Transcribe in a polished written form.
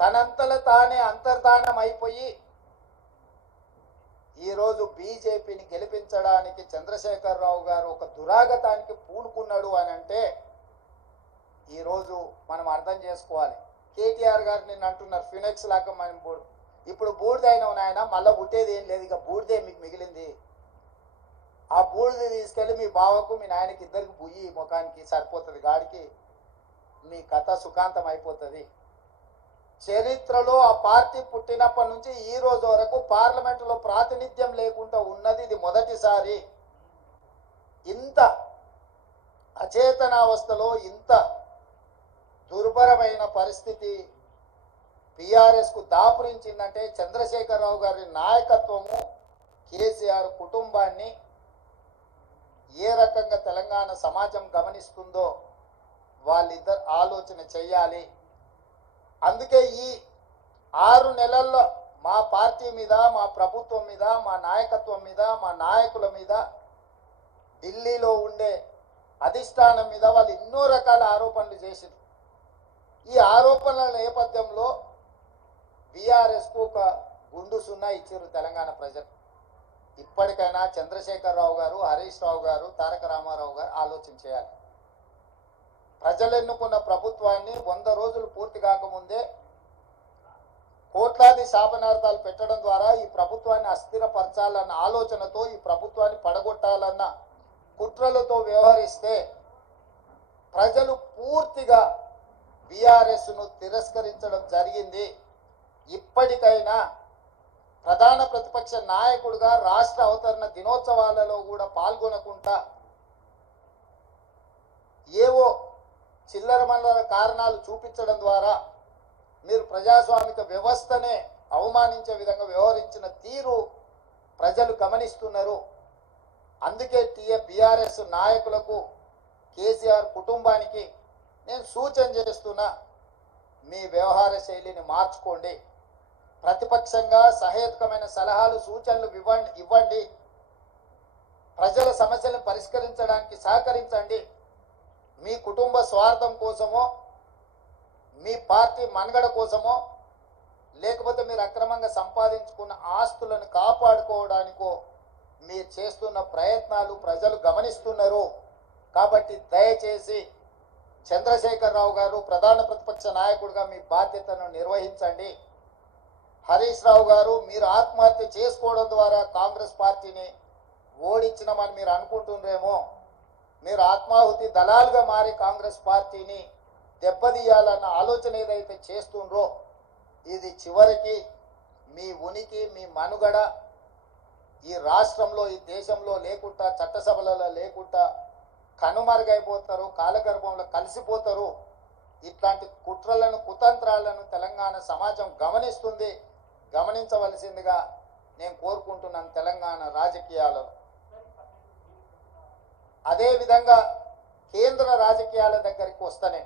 తనంతల తానే అంతర్ధానం అయిపోయి ఈరోజు బీజేపీని గెలిపించడానికి చంద్రశేఖరరావు గారు ఒక దురాగతానికి పూనుకున్నాడు అని అంటే ఈరోజు మనం అర్థం చేసుకోవాలి. కేటీఆర్ గారు నిన్న అంటున్నారు ఫినెక్స్ లాగా మనం ఇప్పుడు బూడిదైన నాయన మళ్ళీ పుట్టేది ఏం లేదు, ఇక బూడిదే మీకు మిగిలింది. ఆ బూడిద తీసుకెళ్ళి మీ బావకు మీ నాయనకి ఇద్దరికి బుయ్యి ముఖానికి సరిపోతుంది, గాడికి మీ కథ సుఖాంతం అయిపోతుంది. చరిత్రలో ఆ పార్టీ పుట్టినప్పటి నుంచి ఈ రోజు వరకు పార్లమెంటులో ప్రాతినిధ్యం లేకుండా ఉన్నది ఇది మొదటిసారి. ఇంత అచేతనావస్థలో ఇంత దుర్భరమైన పరిస్థితి బీఆర్ఎస్కు దాపురించిందంటే చంద్రశేఖరరావు గారి నాయకత్వము, కేసీఆర్ కుటుంబాన్ని ఏ రకంగా తెలంగాణ సమాజం గమనిస్తుందో వాళ్ళిద్దరు ఆలోచన చెయ్యాలి. అందుకే ఈ 6 నెలల్లో మా పార్టీ మీద, మా ప్రభుత్వం మీద, మా నాయకత్వం మీద, మా నాయకుల మీద, ఢిల్లీలో ఉండే అధిష్టానం మీద వాళ్ళు ఎన్నో రకాల ఆరోపణలు చేశారు. ఈ ఆరోపణల నేపథ్యంలో బీఆర్ఎస్కు ఒక గుండు సున్నా ఇచ్చారు తెలంగాణ ప్రజలు. ఇప్పటికైనా చంద్రశేఖరరావు గారు, హరీష్ రావు గారు, తారక రామారావు గారు ఆలోచన చేయాలి. ప్రజలు ఎన్నుకున్న ప్రభుత్వాన్ని 100 రోజులు పూర్తి కాకముందే కోట్లాది శాపనార్థాలు పెట్టడం ద్వారా ఈ ప్రభుత్వాన్ని అస్థిరపరచాలన్న ఆలోచనతో, ఈ ప్రభుత్వాన్ని పడగొట్టాలన్న కుట్రలతో వ్యవహరిస్తే ప్రజలు పూర్తిగా బీఆర్ఎస్ను తిరస్కరించడం జరిగింది. ఇప్పటికైనా ప్రధాన ప్రతిపక్ష నాయకుడిగా రాష్ట్ర అవతరణ దినోత్సవాలలో కూడా పాల్గొనకుండా ఏవో చిల్లర మల్లర కారణాలు చూపించడం ద్వారా మీరు ప్రజాస్వామిక వ్యవస్థనే అవమానించే విధంగా వ్యవహరించిన తీరు ప్రజలు గమనిస్తున్నారు. అందుకే బీఆర్ఎస్ నాయకులకు, కేసీఆర్ కుటుంబానికి నేను సూచన చేస్తున్నా, మీ వ్యవహార శైలిని మార్చుకోండి. ప్రతిపక్షంగా సహేతుకమైన సలహాలు, సూచనలు ఇవ్వండి. ప్రజల సమస్యలను పరిష్కరించడానికి సహకరించండి. మీ కుటుంబ స్వార్థం కోసమో, మీ పార్టీ మనుగడ కోసమో, లేకపోతే మీరు అక్రమంగా సంపాదించుకున్న ఆస్తులను కాపాడుకోవడానికో మీరు చేస్తున్న ప్రయత్నాలు ప్రజలు గమనిస్తున్నారు. కాబట్టి దయచేసి చంద్రశేఖరరావు గారు ప్రధాన ప్రతిపక్ష నాయకుడిగా మీ బాధ్యతను నిర్వహించండి. హరీష్ రావు గారు, మీరు ఆత్మహత్య చేసుకోవడం ద్వారా కాంగ్రెస్ పార్టీని ఓడించినామని మీరు అనుకుంటుండ్రేమో. మీరు ఆత్మాహుతి దళాలుగా మారి కాంగ్రెస్ పార్టీని దెబ్బతీయాలన్న ఆలోచన ఏదైతే చేస్తుండ్రో ఇది చివరికి మీ ఉనికి, మీ మనుగడ ఈ రాష్ట్రంలో, ఈ దేశంలో లేకుండా, చట్టసభలలో లేకుండా కనుమరుగైపోతారు, కాలగర్భంలో కలిసిపోతారు. ఇట్లాంటి కుట్రలను, కుతంత్రాలను తెలంగాణ సమాజం గమనిస్తుంది. గమనించవలసిందిగా నేను కోరుకుంటున్నాను తెలంగాణ రాజకీయాలలో. అదేవిధంగా కేంద్ర రాజకీయాల దగ్గరికి వస్తేనే